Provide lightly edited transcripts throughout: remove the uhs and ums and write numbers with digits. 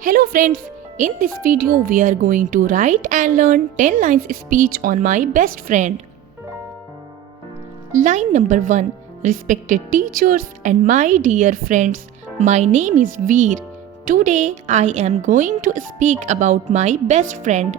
Hello friends, in this video we are going to write and learn 10 lines speech on my best friend. Line number 1. Respected teachers and my dear friends, my name is Veer. Today I am going to speak about my best friend.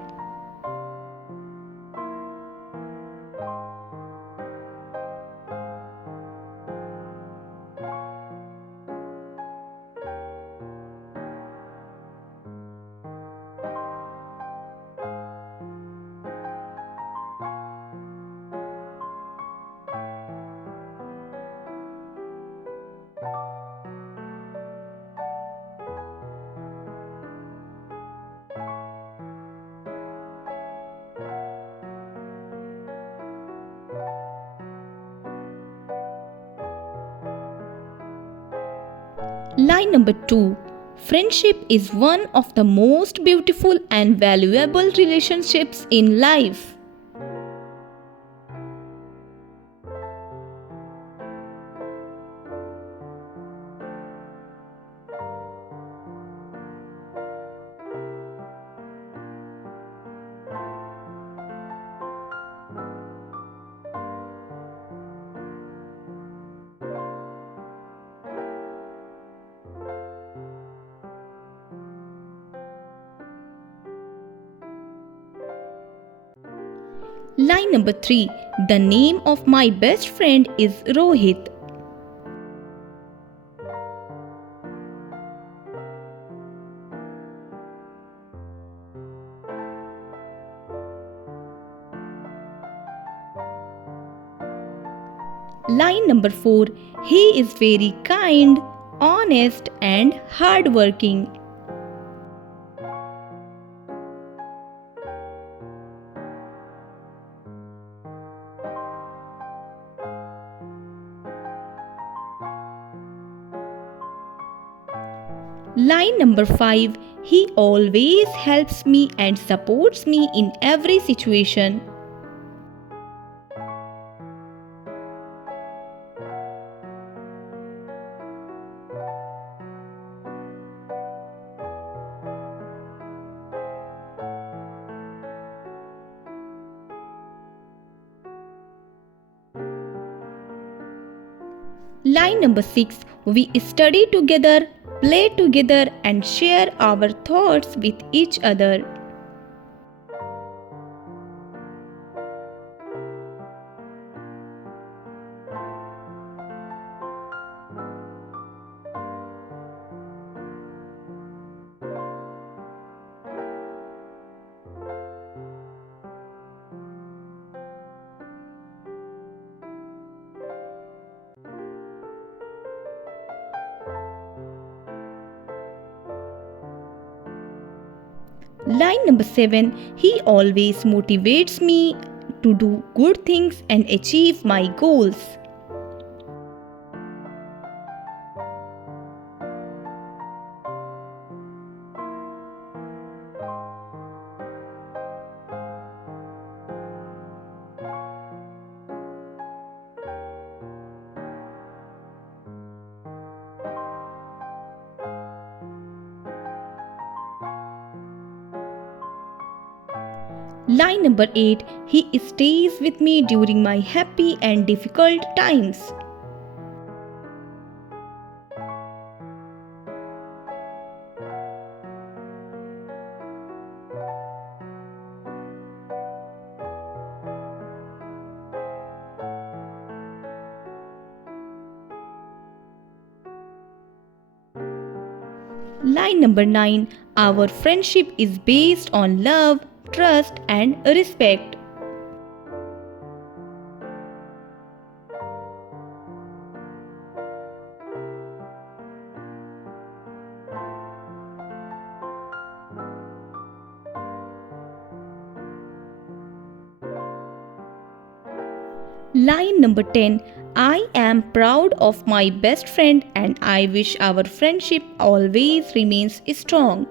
Line number 2. Friendship is one of the most beautiful and valuable relationships in life. Line number 3. The name of my best friend is Rohit. Line number 4. He is very kind, honest and hardworking. Line number 5. He always helps me and supports me in every situation. Line number 6. We study together, play together and share our thoughts with each other. Line number 7. He always motivates me to do good things and achieve my goals. Line number 8. He stays with me during my happy and difficult times. Line number 9. Our friendship is based on love, trust and respect. Line number 10. I am proud of my best friend and I wish our friendship always remains strong.